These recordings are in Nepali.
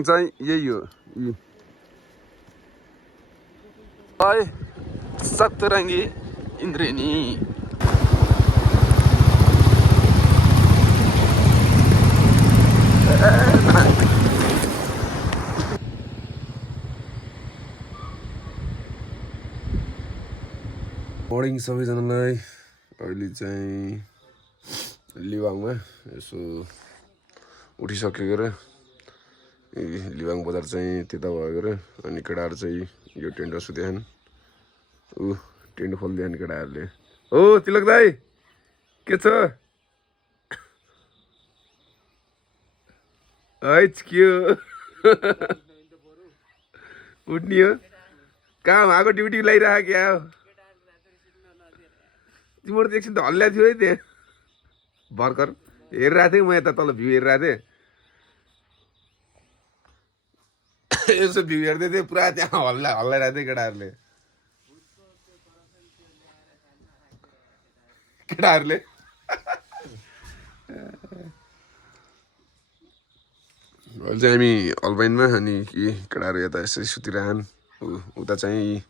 रङ चाहिँ यही हो सतरङ्गी इन्द्रेणी मर्निङ सबैजनालाई अहिले चाहिँ लिवाङमा यसो उठिसकेको र लिवाङ बजार चाहिँ त्यता भएको र अनि केटाहरू चाहिँ यो टेन्टमा सुत्याछन् टेन्ट खोलिदिएन केटाहरूले हो तिलक दाई के छ के उठ्ने हो कहाँ भएको ड्युटी लगाइरहेको क्या हो तिम्रो त एकछिन त हल्ल्या थियो है त्यहाँ भर्खर हेरिरहेको थिएँ म यता तल भ्यू हेरिरहेको थिएँ यसो भ्यू हेर्दै थिएँ पुरा त्यहाँ हल्लाइरहेको थिएँ केटाहरूले अहिले चाहिँ हामी अल्बाइनमा अनि केटाहरू यता यसरी सुतिरहन् उता चाहिँ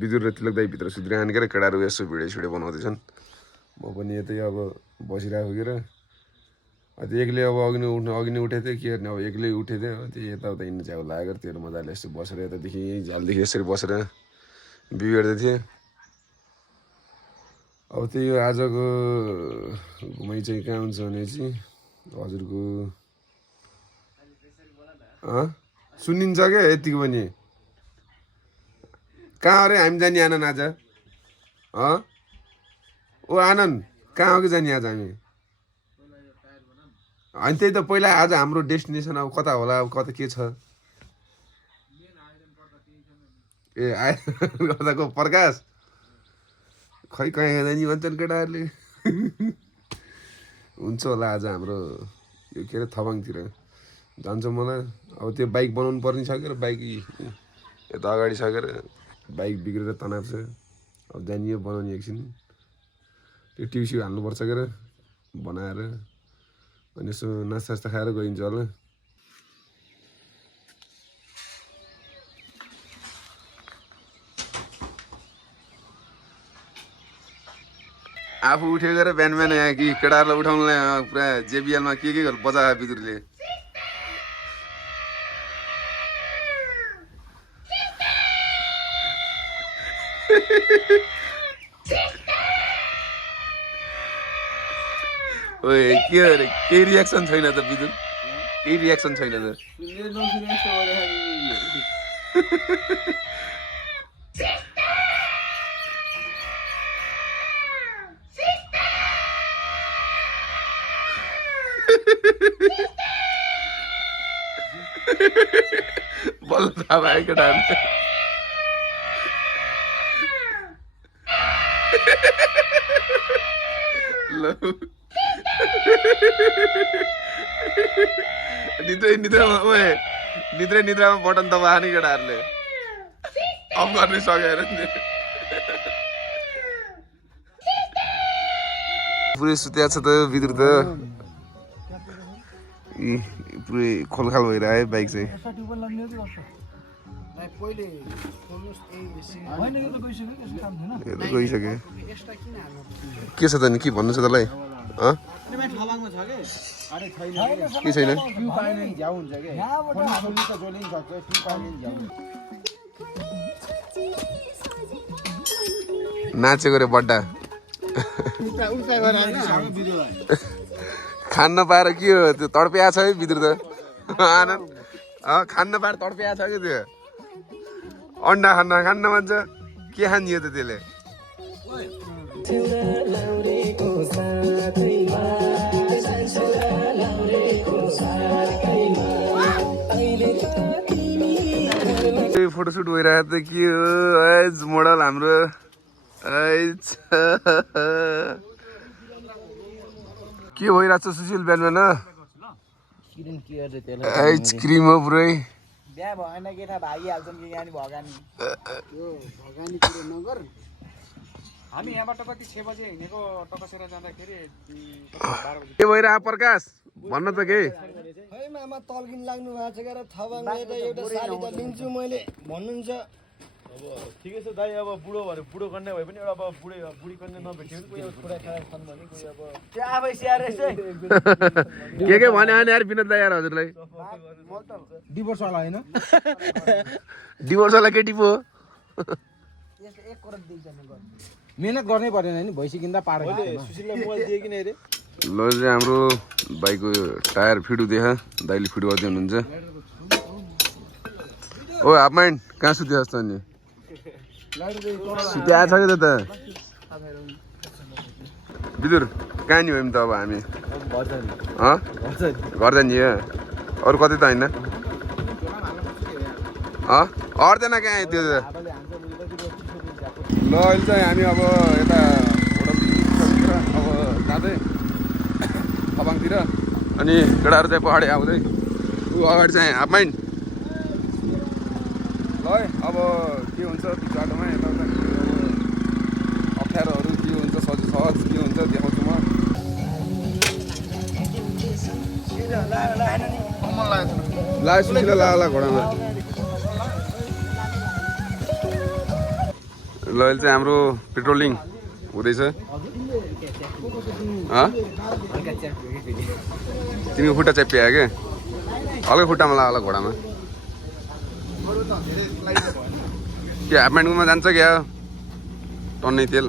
बिजुर र तिलक दाई भित्र सुतिरहन् के केटाहरू यसो भिडियो सिडियो बनाउँदैछन् म पनि यतै अब बसिरहेको कि र एक्लै अब अघि नै उठेको थिएँ के गर्ने अब एक्लै उठेको थिएँ त्यो यताउता हिँड्नु चाहिँ अब लागेर त्यो मजाले यस्तो बसेर यतादेखि झ्यालदेखि यसरी बसेर भ्यू हेर्दै थिएँ अब त्यही आजको घुमाइ चाहिँ कहाँ हुन्छ भने चाहिँ हजुरको सुनिन्छ क्या यतिको पनि कहाँ अरे हामी जाने आनन्द आज ओ आनन्द कहाँ हो कि जाने आज हामी होइन त्यही त पहिला आज हाम्रो डेस्टिनेसन अब कता होला अब कता के छ ए आए कताको प्रकाश खै कहाँ जाने भन्छन् केटाहरूले हुन्छ होला आज हाम्रो यो के अरे थबाङतिर जान्छ मलाई अब त्यो बाइक बनाउनु पर्ने छ क्या बाइक यता अगाडि सकेर बाइक बिग्रेर तनाव छ अब जानियो बनाउने एकछिन त्यो ट्युसिउ हाल्नुपर्छ क्या बनाएर अनि यसो नास्ता खाएर गइन्छ होला आफू उठेको र बिहान बिहान यहाँ कि केटाहरूलाई उठाउनुलाई पुरा जेबिएलमा के बजायो बिजुरले ओए के अरे केही रियाक्सन छैन त बिजुर केही रियाक्सन छैन त बल्ल थाहा भयो केटाहरूले ल निद्रामा बटन दबाए नि केटाहरूले अफ गर्नै सकेर पुरै सुत्या छ त बिजुर त पुरै खोलखाल भइरह्यो बाइक चाहिँ गइसक्यो के छ त नि के भन्नु छ तँलाई के छैन नाचेको रे बड्डा खान नपाएर के हो त्यो तडपिया छ है बिजुर त खान नपाएर तडपिया छ कि त्यो अन्डा खान्न भन्छ के खानियो त त्यसले फोटोसुट भइरहेको त के हो मोडल हाम्रो के भइरहेको छ सुशील बिहान बिहान क्रिम हो पुरै बिहा भएन केटा भागिहाल्छन् कि यहाँ भगानी यो भगानी कुरो नगर हामी यहाँबाट कति 6 बजे हिँडेको तकसेरा जाँदाखेरि 12 बजे के भइरहेको प्रकाश भन्न त केही है मामा तल्किन लाग्नु भएको छ क्या थबाङ एउटा साली त लिन्छु मैले भन्नुहुन्छ अब ठिकै छ दाइ अब बुढो भएर बुढो कन्या भए पनि एउटा अब बुढी कन्या नभेट्यो भने कोही अब छोरा खाएर छन् भने कोही अब त्यो आफै स्याहार यसै के भने अनि यार विनोद दाइ यार हजुरलाई डिभोर्स वाला होइन डिभोर्स वाला केटी पो यसले 1 करोड दिन्छ नि गर्नु मिहिनेत गर्नै परेन नि भइसकिँदा पाडो सुशीललाई मोबाइल दिए कि नै रे ल चाहिँ हाम्रो बाइकको टायर फिट हुँदैछ दाइले फिट गर्दै हुनुहुन्छ ओ हाफ माइन्ड कहाँ सुत्यो जस्तो नि सुत्या छ कि त बिदुर कहाँ नि भयौँ त अब हामी घर जाने अरू कतै त होइन अट्दैन कहाँ त्यो त ल अहिले चाहिँ हामी अब यता होटलतिर अब जाँदै खबाङतिर अनि केटाहरू चाहिँ पहाडी आउँदै ऊ अगाडि चाहिँ हाफ माइन्ड ल है अब के हुन्छ बाटोमा यताउता अप्ठ्यारोहरू के हुन्छ सहज के हुन्छ देखाउँछु म ला सुशीला ला घोडामा ल अहिले चाहिँ हाम्रो पेट्रोलिङ हुँदैछ तिमीको खुट्टा च्याप्पिया क्या हल्का खुट्टामा ला होला घोडामा के हाफ माइन्डमा जान्छ क्या टन्नै तेल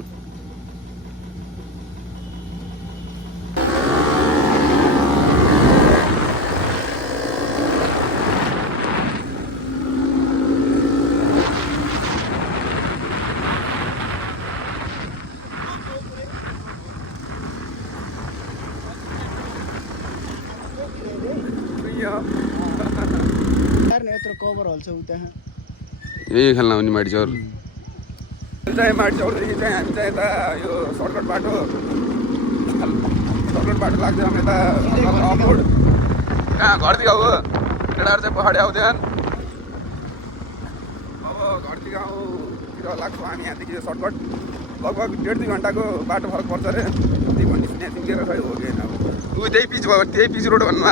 यत्रो कभर हाल्छ उ त्यहाँ यही खेल्न आउने माडी चौर चाहिँ माडी चौरदेखि चाहिँ हामी चाहिँ यता यो सर्टकट बाटो लाग्दै हामी यता अफरोड कहाँ घरतिर हो केटाहरू चाहिँ पहाडी आउँदैन अब घरतिर गाउँतिर लाग्छौँ हामी यहाँदेखि सर्टकट लगभग 1.5-2 घन्टाको बाटो फरक पर्छ अरे त्यही भन्ने सुनेको थियौँ के खै हो कि होइन अब ऊ त्यही पिच भयो त्यही पिच रोड भन्नु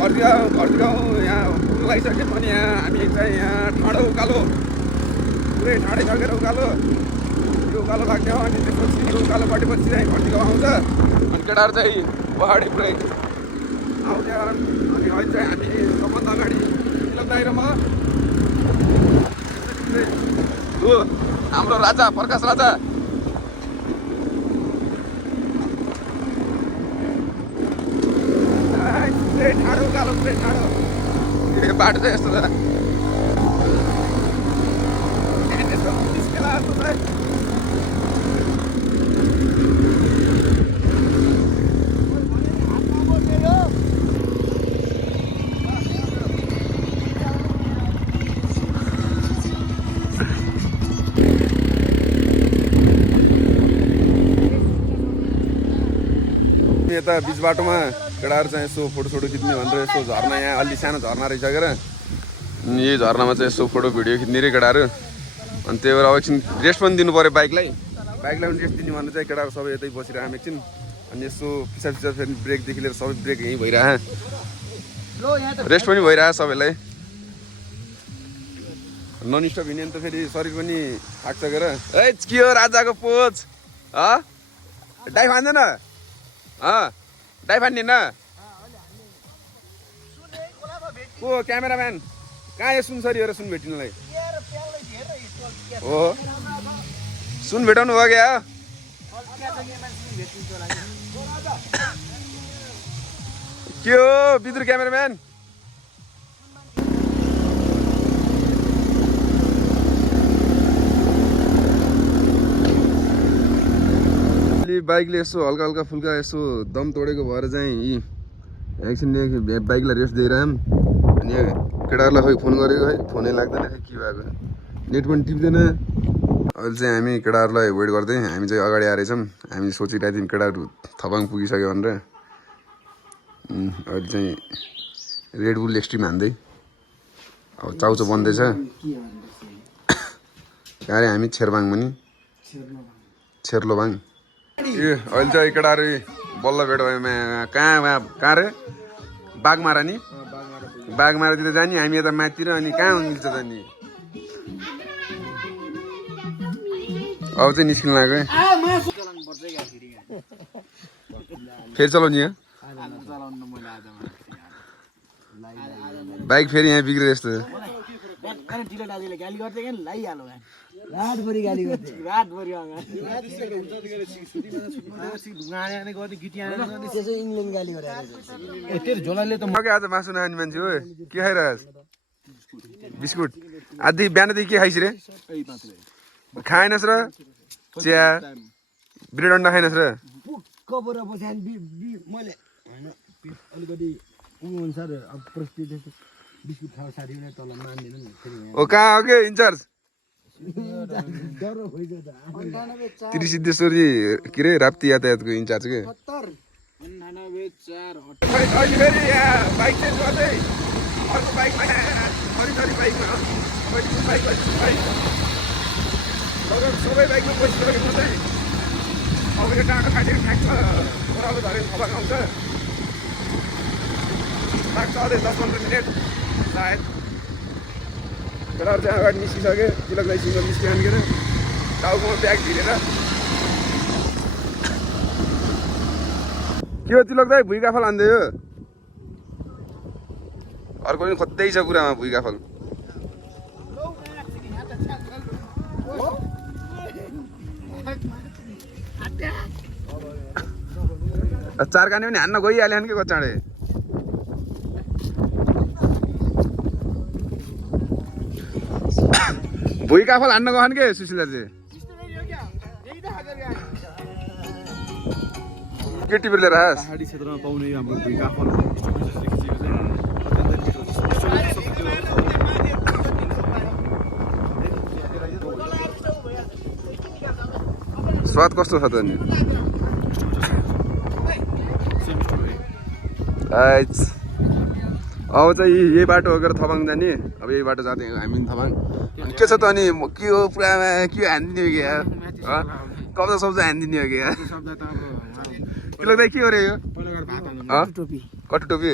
घरतिर यहाँ पुग्नु लागिसक्यो पनि यहाँ हामी चाहिँ यहाँ ठाडो उकालो पुरै ठाडै सकेर उकालो यो उकालो लाग्थ्यो अनि त्यसपछि यो उकालो बटेपछि चाहिँ घरतिर आउँछ अनि केटाहरू चाहिँ पहाडी पुरै आउँथ्यो अनि अहिले चाहिँ हामी सबभन्दा अगाडि दाइ र म हाम्रो राजा प्रकाश राजा ठाडो उकालो पुरै ठाडो बाटो चाहिँ यस्तो छ यता बिच बाटोमा केटाहरू चाहिँ यसो फोटो खिच्ने भनेर यसो झर्ना यहाँ अलि सानो झर्ना रहिसकेर यही झर्नामा चाहिँ यसो फोटो भिडियो खिच्ने रे केटाहरू अनि त्यही भएर अब एकछिन रेस्ट पनि दिनु पऱ्यो बाइकलाई पनि रेस्ट दिने भनेर चाहिँ केटाहरू सबै यतै बसिरहेको एकछिन अनि यसो पिछा फेरि ब्रेकदेखि लिएर सबै ब्रेक यहीँ भइरह रेस्ट पनि भइरह सबैलाई नन स्टप हिँड्यो भने त फेरि शरीर पनि थाक्छ गएर ए के हो राजाको पोच डाइ फान्दैन डाइ फान्दिन को क्यामेराम्यान कहाँ यो सुनसरी हो र सुन भेटिनुलाई हो सुन भेटाउनु भयो क्या के हो बिजुर क्यामेराम्यान बाइकले यसो हल्का हल्का फुल्का यसो दम तोडेको भएर चाहिँ एकछिन बाइकलाई रेस्ट दिइरहँ अनि यहाँ केटाहरूलाई खै फोन गरेको है फोनै लाग्दैन खै के भएको नेट पनि टिप्दैन अहिले चाहिँ हामी केटाहरूलाई वेट गर्दै हामी चाहिँ अगाडि आएछौँ हामी सोचिरहेको थियौँ केटाहरू थपाङ पुगिसक्यो भनेर अहिले चाहिँ रेड बुल एक्सट्रिम हान्दै अब चाउचो बन्दैछ कहाँ रे हामी छेरबाङ पनि छेर्लोबाङ ए अहिले चाहिँ केटाहरू बल्ल भेट भयो कहाँ रे बाघमारा नि बाघमारातिर जाने हामी यता माथितिर अनि कहाँ मिल्छ त नि अब चाहिँ निस्किनु लाग्यो है फेरि चलाउने यहाँ बाइक फेरि यहाँ बिग्रियो जस्तो रातभरि गाली गर्थे त्यसै इङ्ल्यान्ड गाली गरेर आज मासु नखाने मान्छे हो के खाइरहेछ बिस्कुट आधी बिहानदेखि के खाइस् रे खाएनस् र चिया ब्रेड अन्डा खाएनस् र पुक्क परेर बस्यो मैले होइन अलिकति अनुसार अब परिस्थिति बिस्कुट खाऊ साथी तल मान्दैन नि फेरि ओ कहाँ हो के इन्चार्ज डर भइगयो त त्रिसिद्धेश्वरी के अरे राप्ती यातायातको इन्चार्ज के सबै बाइकमा पैसा अब यो टाढो काटेर फ्याँक्छ ओह्रालो झरेर थपाङ आउँछ लाग्छ अझै 10-15 मिनट सायद केटाहरू चाहिँ अगाडि निस्किसक्यो तिलक दाइ सिङ्गल निस्कियो हानिकन टाउकोमा ब्याग भिरेर के हो तिलक दाइ भुइँका फल हान्दै हो अर्को पनि खोज्दै छ कुरामा भुइँका फल चार काने पनि हान्न गइहाल्यो नि के कचाँडे भुइँका फल हान्न गएन के सुशीला चाहिँ के टिपेर लिएर आएस पहाडी क्षेत्रमा पाउने हाम्रो भुइँका फल स्वाद कस्तो छ त नि अब चाहिँ यही बाटो गएर थपाङ जाने अब यही बाटो जाँदै हामी पनि थपाङ अनि के छ त अनि के हो पुरामा के हानिदिने हो क्या कब्जा सब्जा हानिदिने हो क्या के लाग्दा के हो रे यो कटु टोपी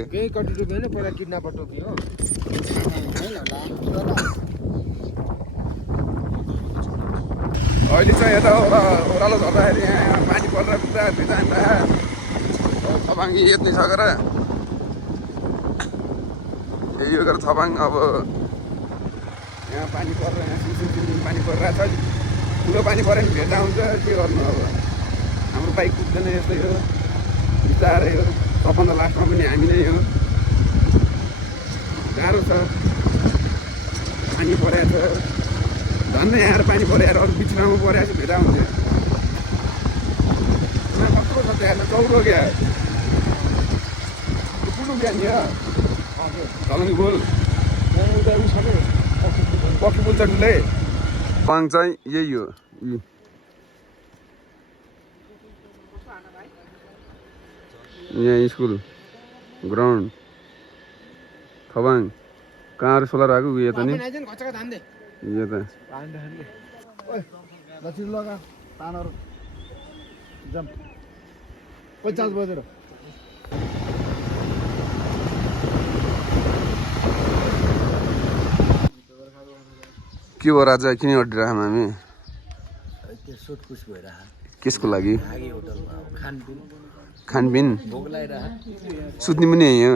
अहिले चाहिँ यता ओह्रालो झर्दाखेरि यहाँ पानी परेर पुरा भिजा थपाङ यत्नै सकेर यो गरेर थपाङ अब यहाँ पानी परेर यहाँ सिमसिम पानी परिरहेको छ ठुलो पानी पऱ्यो भने भेट्दा हुन्छ के गर्नु अब हाम्रो बाइक कुद्दैन यस्तै हो बिस्तारै हो सबभन्दा लास्टमा पनि हामी नै हो गाह्रो छ पानी परेको छ झन्डै यहाँ पानी परेर अरू बिचमा परेको छ भेट्दा हुन्छ कस्तो छ त्यहाँ चौरो क्या कुनु क्या नि चलाउने बोल पक्की पुल्छ ठुलै पाङ चाहिँ यही हो यहाँ स्कुल ग्राउन्ड थपाङ कहाँ सोलर आएको उयो त नि यो त लगा तानहरु जम्प 50 बजेर के हो राजा किन अडिरहेको हामी त्यो सोटपुस भइरहा केसको लागि आगे होटलमा खानपिन खानपिन भोक लागिरहा सुत्ने पनि यही हो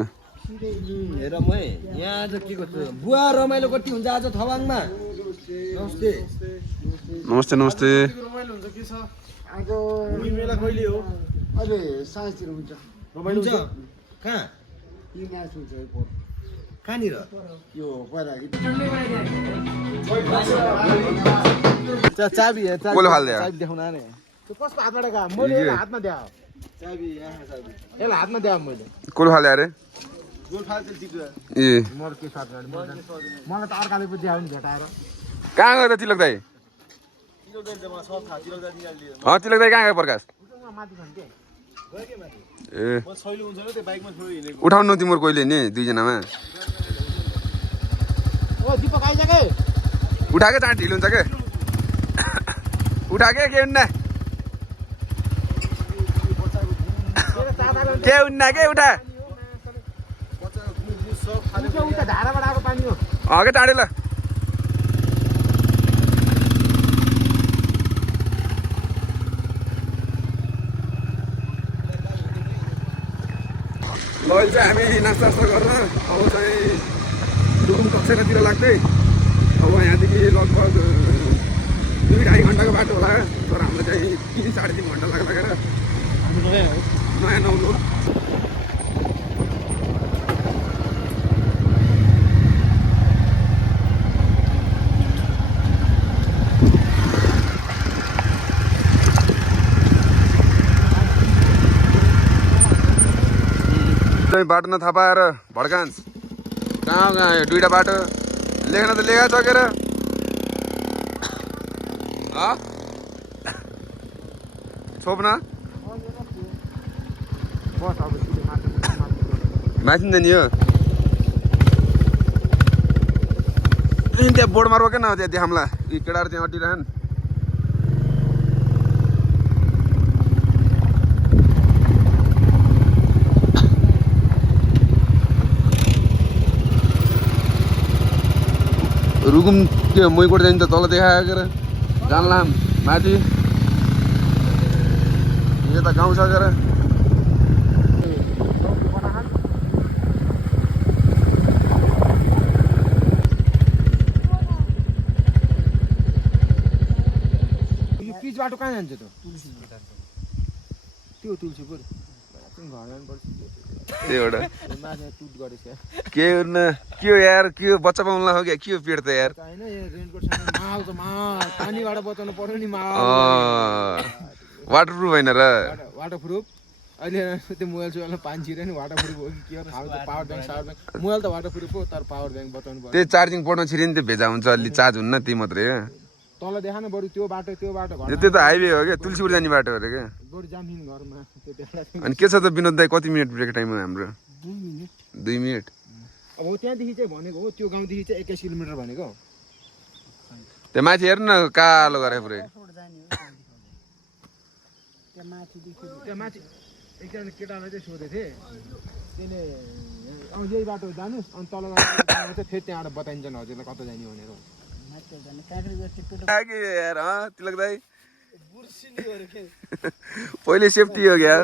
हेर म यहाँ आज के गर्छु बुवा रमाइलो कति हुन्छ आज थवाङमा नमस्ते नमस्ते नमस्ते रमाइलो हुन्छ के छ आज मेला कहिले हो अहिले साँझतिर हुन्छ रमाइलो हुन्छ कहाँ यो म्याच हुन्छ कहाँनिर यो पहिला चाबी कसले फाल्दियो? चाबी देखाउन आने त्यो कसको हातबाट गयो मैले यसलाई हातमा दिए चाबी यहाँ चाबी यसलाई हातमा दिए मैले कसले फाल्यो अरे ए मलाई के साथ गाडी मलाई त अर्काले पो दियो नि भेटाएर कहाँ गयो त तिलक दाई तिलक दाई कहाँ गयो प्रकाश माथि छन् के ए सहिलो हुन्छ त्यो बाइकमा छोडेर हिँडेको उठाउनु तिम्रो कोहीले नि दुईजनामा ओ दीपक आइज के उठाएकै चाँड ढिलो हुन्छ के उठाएकै के उन्ना के उन्ना के उठा उता धाराबाट आएको पानी हो के टाढे ल अहिले चाहिँ हामी नास्ता गरेर अब चाहिँ रुकुम कक्षातिर लाग्दै अब यहाँदेखि लगभग 2-2.5 घन्टाको बाटो होला तर हाम्रो चाहिँ 3-3.5 घन्टा लाग्ला नयाँ नौलो बाटो नथाहा पाएर भड्कान्छ कहाँ गयो दुईवटा बाटो लेख्न त लेखा छ के र छोप्न माथिँदा नि हो त्यहाँ बोर्डमा रोकेन त्यहाँ देखाउँला यी केटाहरू त्यहाँ अटिरहन् रुकुम त्यो मैकोट जाने त तल देखाएको र जानलाम माथि यता गाउँ छ गएर यो पिच बाटो कहाँ जान्छ त त्यो तुलसीपुर घर जानुपर्छ त्यो एउटा माथि टुट गरेछ के हो यार के हो बच्चा पाउनुलाई हो क्या के हो पेट त यार होइन यो रेनकोट माल त माल पानीबाट बचाउनु पर्यो नि माल वाटर प्रुफ होइन र वाटर प्रुफ अहिले त्यो मोबाइल सोबाइलमा पानी छिर्यो नि वाटर प्रुफ हो कि के हो थाहा हुन्छ पावर ब्याङ्क सावर ब्याङ्क मोबाइल त वाटर प्रुफ हो तर पावर ब्याङ्क बचाउनु पर्यो त्यो चार्जिङ पोर्टमा छिर्यो नि त्यो भेजा हुन्छ अलि चार्ज हुन्न त्यही मात्रै हो तल देखा न बरु त्यो बाटो घर त्यो त हाइवे हो क्या तुलसीपुर जाने बाटो अरे क्या बरु जामिन घरमा त्यो देखाएर अनि के छ त विनोद दाई कति मिनट ब्रेक टाइम हो हाम्रो 2 मिनेट 2 मिनट अब हो त्यहाँदेखि चाहिँ भनेको हो त्यो गाउँदेखि चाहिँ 21 किलोमिटर भनेको त्यो माथि हेर्नु न कालो गरे पुरै त्यहाँ माथि एकजना केटालाई चाहिँ सोधेको थिएँ त्यसले अब यही बाटो जानुहोस् अनि तल चाहिँ फेरि त्यहाँबाट बताइन्छ नि हजुरलाई कता जाने भनेर यार तिलक दाई पहिले सेफ्टी हो क्या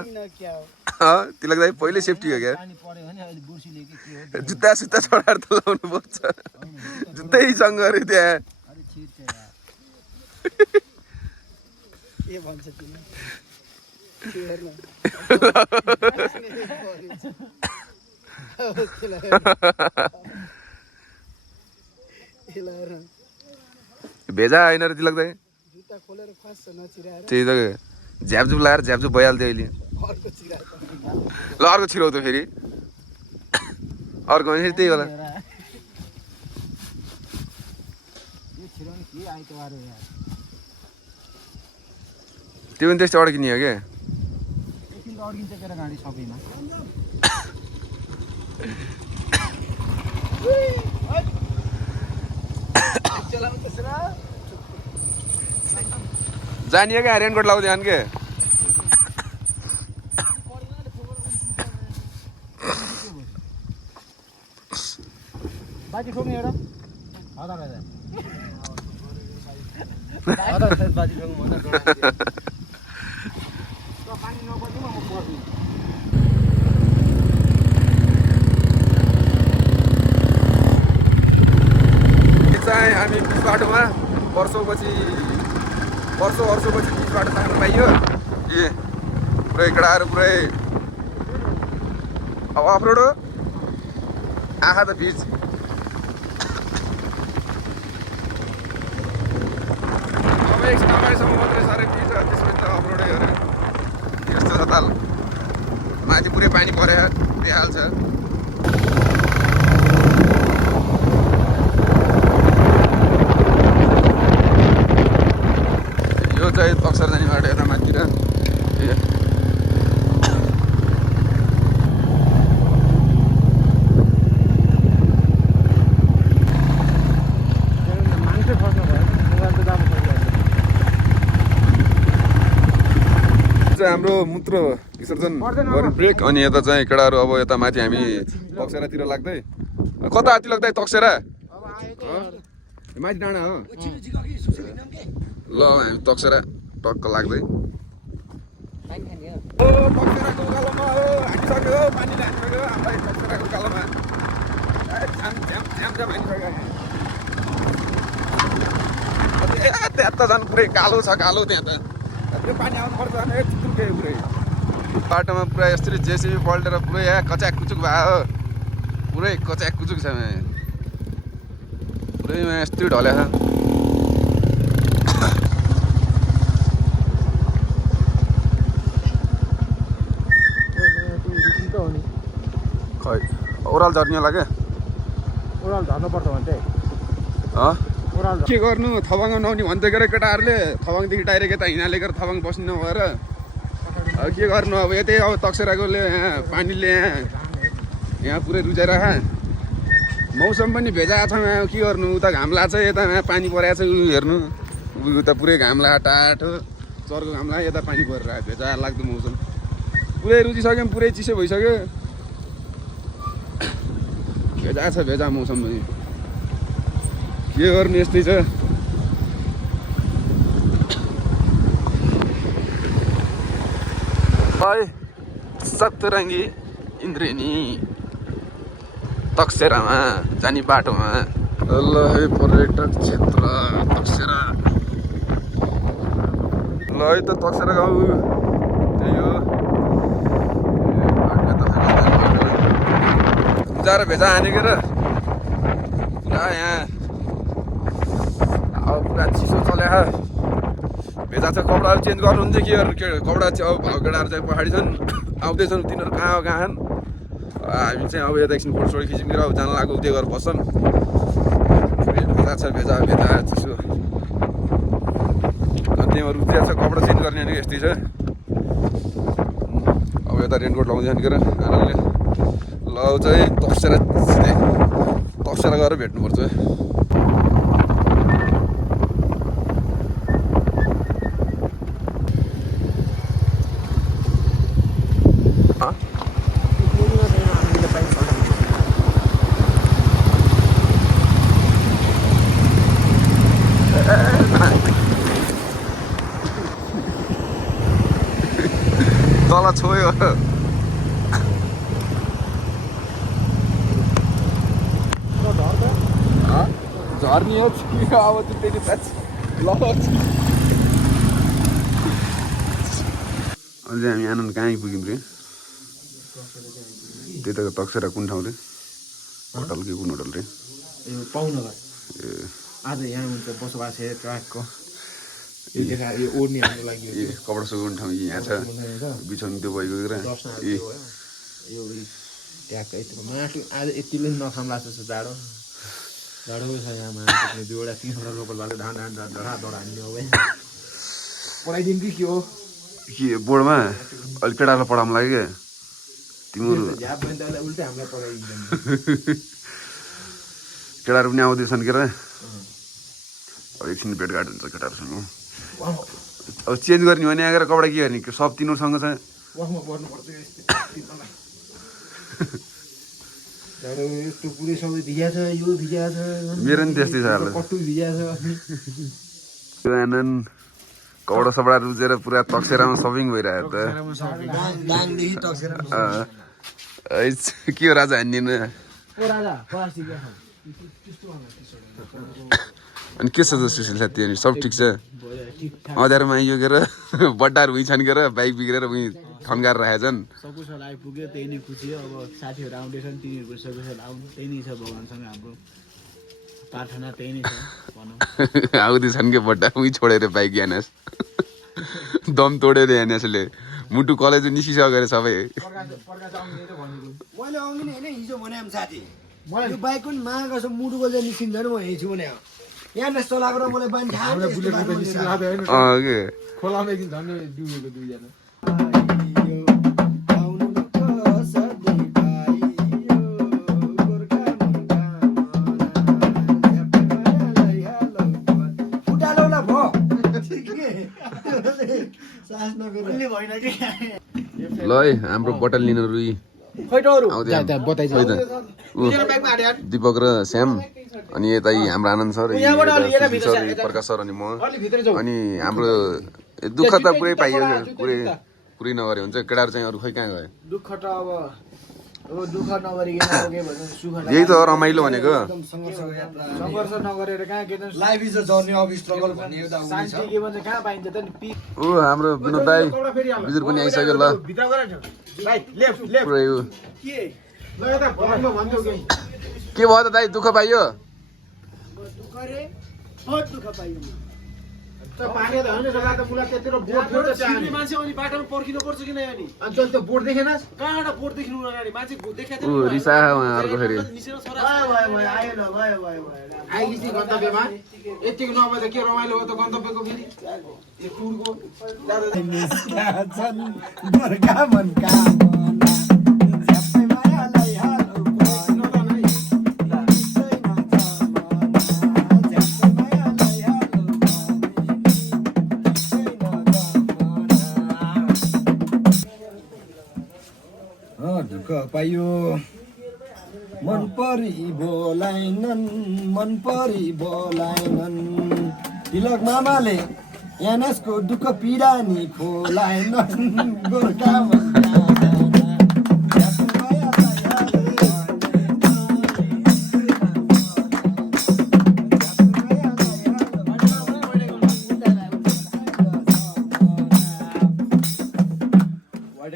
तिलक दाई पहिले सेफ्टी हो क्या जुत्ता सुत्ता चढाएर त लाउनु पर्छ जुत्तै सँग अरे त्यहाँ के भन्छ तिमी भेजा होइन र तिलक दाई जुत्ता खोलेर फास्छ नचिराएर त्यही त झ्यापझुप लगाएर झ्यापझुप भइहाल्थ्यो अहिले अर्को चिरा ल अर्को छिराउ त फेरि अर्को भने त्यही होला त्यो पनि त्यस्तै अड्किने हो क्या अड्किन्छ केटा गाडी सबैमा जानियो क्या रेनकोट लाउँदै आन के बाजी ठोक्ने एउटा हजार बाजी ठोक्नु भन्दा पानी नपर्ने म पर्छु चाहिँ हामी बिच बाटोमा वर्षौँपछि बिच बाटो तान्नु पाइयो ए पुरै केटाहरू पुरै अब अफरोड हो आँखा त बिच अब एकछिन अगाडिसम्म मात्रै साह्रै बिच त्यसपछि त अफरोडै हो यस्तो छ ताल माथि पुरै पानी परेर दिइहाल्छ हाम्रो मूत्र विसर्जन गर्ने ब्रेक अनि यता चाहिँ केटाहरू अब यता माथि हामी तक्सेरातिर लाग्दै कता आति लाग्दै तक्सेरा माथि डाँडा हो ल हामी तक्सेरा टक्क लाग्दै तक्सेराको उकालोमा हो हानिसक्यो पानीले हानिसक्यो हामीलाई तक्सेराको उकालोमा त्यहाँ त झन् पुरै कालो छ कालो त्यहाँ त पुरै पानी आउनुपर्छ भने चित्रुके पुरै बाटोमा पुरा यसरी जेसिबी पल्टेर पुरै यहाँ कच्याक कुचुक भयो पुरै कच्याक कुचुक छ पुरै यस्तो ढल्या छ खै ओह्राल झर्ने होला क्या ओह्राल झर्नुपर्छ भने के गर्नु थवाङ नआउने भन्दै गएर केटाहरूले थवाङदेखि डाइरेक्ट यता हिँडाले गरेर थवाङ बस्नु नभएर अब के गर्नु अब यतै अब तक्सेराकोले यहाँ पानीले यहाँ पुरै रुचाएर मौसम पनि भेजाएको छ यहाँ के गर्नु उता घाम लाग्छ यता यहाँ पानी परेको छ हेर्नु उता पुरै घाम लाग्यो टाटो चर्को घाम लाग्यो यता पानी परेर आयो भेजा लाग्दो मौसम पुरै रुचिसक्यो पुरै चिसो भइसक्यो भेजा छ भेजा मौसम पनि के गर्नु यस्तै छ सतरङ्गी इन्द्रेणी तक्सेरामा जाने बाटोमा ल है पर्यटक क्षेत्र तक्सेरा ल है त तक्सेरा गाउँ त्यही हो बुझाएर भेजा हानेको र पुरा यहाँ अब पुरा चिसो चल्या भेजा छ कपडाहरू चेन्ज गर्नुहुन्छ के कपडा चाहिँ अब भाउ केटाहरू चाहिँ पछाडि छन् आउँदैछन् तिनीहरू कहाँ हो कहाँ हामी चाहिँ अब यता एकछिन फोटो खिच्यौँ अब जान लाग्यो उतै गरेर बस्छन् भेजा छ भेजा चिसो अनि त्यहाँबाट उता छ कपडा चेन्ज गर्ने भनेको यस्तै छ अब यता रेनकोट लाउँदै भनेर आनन्दले ल चाहिँ तक्सेरा सिधै तक्सेरा गएर भेट्नुपर्छ तल छोयो झर्ने हो अब त्यति ल अहिले हामी आनन्द कहाँ आइपुग्यौँ रे त्यता तक्सेरा कुन ठाउँ रे होटल कि कुन होटल रे यो पाउनगर ए आज यहाँ हुन्छ बसोबास ट्र्याकको यो ओड्ने हाम्रो लागि ए कपडा सुकाउने ठाउँ यहाँ छ बिछाउनु त्यो भइगयो र ए यो ट्याक यतिको माटो आज यतिले नखाम्ला जस्तो जाडो जाडो छ यहाँ माटो दुईवटा तिनवटा लोकल बाटो ढाँड हान्ने हो पढाइदिउँ कि के हो के बोर्डमा अलिक केटालाई पढाउनु लाग्यो क्या तिमीहरू उल्टै हामीलाई पढाइदिन्छ केटाहरू पनि आउँदैछन् के र अब एकछिन भेटघाट हुन्छ केटाहरूसँग अब चेन्ज गर्ने भने आएर कपडा के गर्ने सब तिनीहरूसँग छ यस्तो पुरै सबै भिजा छ यो भिजा छ मेरो नि त्यस्तै छ कट्टु भिजा छ आनन्द कपडा सपडा रुचेर पुरा तक्सेरामा सपिङ भइरहेको के हो राजा हान्दिनु अनि के छ त सुशील साथी अनि सब ठिक छ अँध्यारोमा आइयो बड्डाहरू उहीँ छन् के बाइक बिग्रेर उहीँ थन्काएर राखेछन् सकुशल आइपुग्यो त्यही नै खुसी हो अब साथीहरू आउँदैछन् तिनीहरूको सकुशल आउनु त्यही नै छ भगवान्सँग हाम्रो प्रार्थना त्यही नै छ भनौँ आउँदैछन् कि बड्डा उहीँ छोडेर बाइक यानेस दम तोडेर यानेसले मुटु कलेज निस्किसक्यो अरे सबै मैले अघि नै होइन हिजो भने साथी यो बाइक पनि मागेको छ मुटुको चाहिँ निस्किन्छ नि म हेर्छु भने यहाँ चलाएको र मलाई बानी खोलामा एकदिन झन् डुबेको दुईजना होइन कि ल है हाम्रो बटल लिनहरू यी खै त अरू आउँदै त्यहाँ बताइज खै त ऊ दिपक र श्याम अनि यता यी हाम्रो आनन्द सर सुशील सर प्रकाश सर अनि म अनि हाम्रो दुःख त पुरै पाइयो पुरै नगरे हुन्छ केटाहरू चाहिँ अरू खै कहाँ गयो दुःख त अब दुःख नगरिकन अब के भन्नु सुख यही त हो रमाइलो भनेको सङ्घर्ष नगरेर कहाँ के life is a journey of struggle भन्ने एउटा शान्ति के भन्छ कहाँ पाइन्छ त नि ऊ हाम्रो विनोद दाई बिजुर पनि आइसक्यो ल भित्र गएर राइट लेफ्ट लेफ्ट पुरै ऊ के ल यता भन्न भन्थ्यौ के के भयो त दाई दुःख पाइयो दुःख रे बहुत दुःख पाइयो त पानी त होइन जग्गा त बुला त्यत्रो बोर्ड थियो त छिर्ने मान्छे अनि बाटोमा पर्खिनु पर्छ कि नै अनि अनि जति त बोर्ड देखेनस् कहाँबाट बोर्ड देखिनु अगाडि मान्छे देखाएको ऊ रिसा उहाँहरूको फेरि निसेर छोरा भयो आयो ल भयो आइगिसी गन्तव्यमा यतिको नभए त के रमाइलो हो त गन्तव्यको फेरि यो टुरको दुःख पाइयो मन परी बोलाएनन् तिलक मामाले यानसको दुःख पीडा नि खोलाएनन् गोर्खा